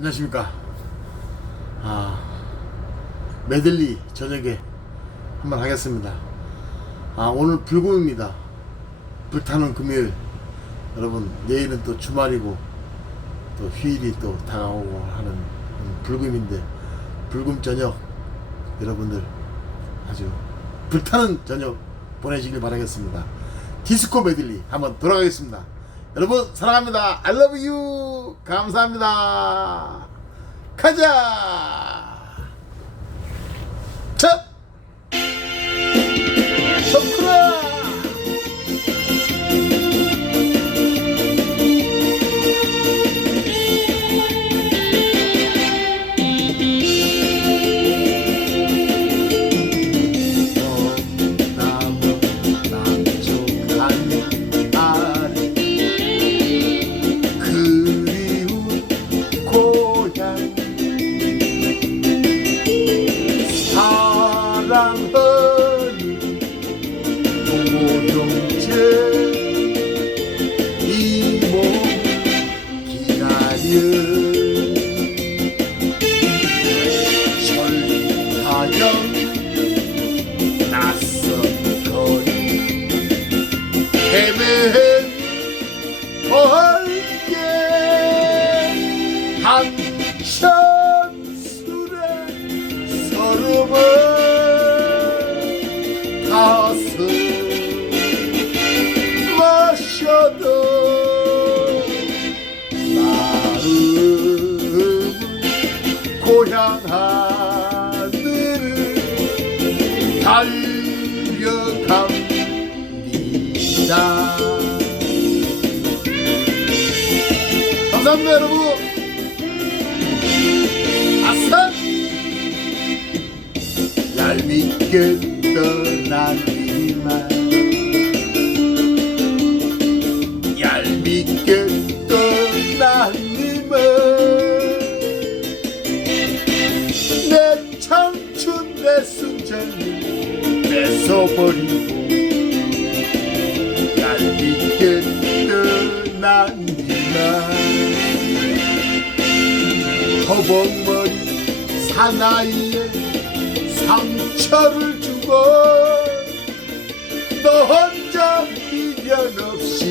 안녕하십니까. 아, 메들리 저녁에 한번 하겠습니다. 아, 오늘 불금입니다. 불타는 금요일. 여러분, 내일은 또 주말이고, 또 휴일이 또 다가오고 하는 불금인데, 불금 저녁, 여러분들 아주 불타는 저녁 보내시길 바라겠습니다. 디스코 메들리 한번 돌아가겠습니다. 여러분 사랑합니다. I love you. 감사합니다. 가자. 동호동체. 이모 기다려. 천하영 낯선 거리 헤매는 벌게 한천술에 서름을 고향 하늘을 달려갑니다. 감사합니다, 여러분. 아싸! 얄밉게 떠나기만 뺏어버리고 얄밉게 떠나니만 허벅머리 사나이에 상처를 주고 너 혼자 미련 없이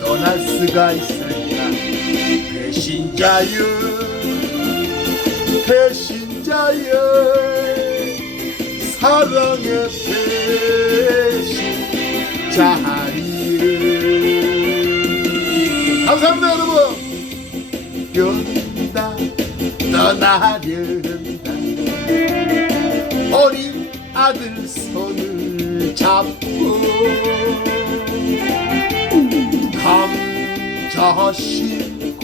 떠날 수가 있을까 배신자여 배신자여 사랑의 배신자여 감사합니다 여러분 연다 떠나려다 어린 아들 손을 잡고 감자 심고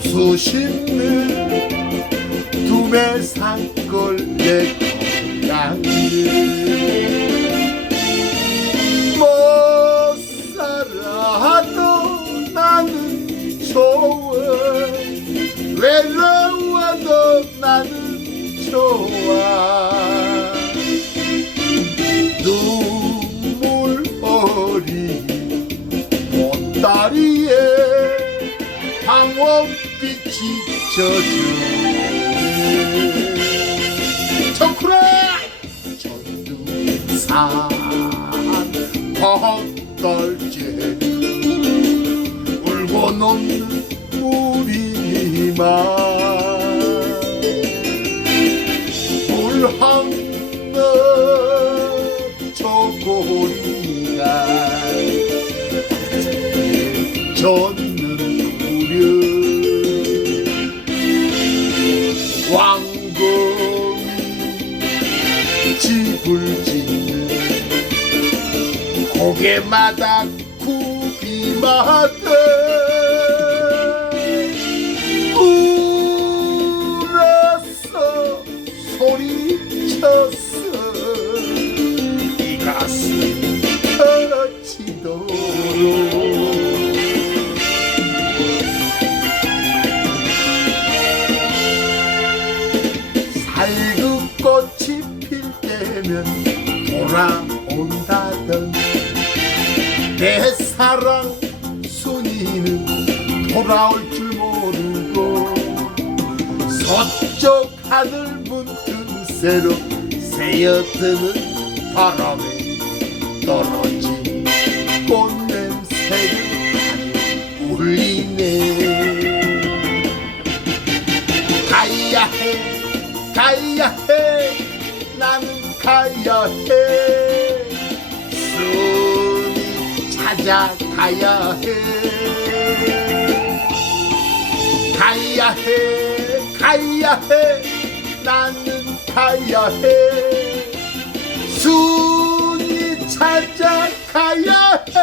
수수 심는 두배 산골 내 고향을 못 살아도 나는 좋아. 외로워도 나는 좋아. 눈물 어린 보따리에 황혼빛이 젖어 산 헛떨지 울고 넘는 우리만 물한번 저고리가 젖는 왕검이 집을 짓는 고개마다 굽이마다 울었어 소리쳤어. 이 가슴 터지도록. 살구 꽃이 필 때면 돌아온다던 내 사랑 순이는 돌아올 줄 모르고 저쪽 하늘 문틈새로 새어드는 바람에 떨어진 꽃냄새를 울리네. 가야 해 가야 해 나는 가야 해 찾아가야 해. 가야 해 가야 해. 나는 가야 해. 순이 찾아가야 해.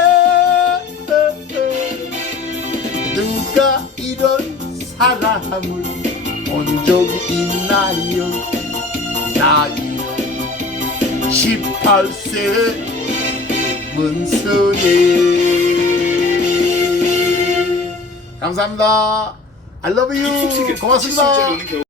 누가 이런 사람을 본 적이 있나요? 나이 18세 문순이 감사합니다. I love you. 고맙습니다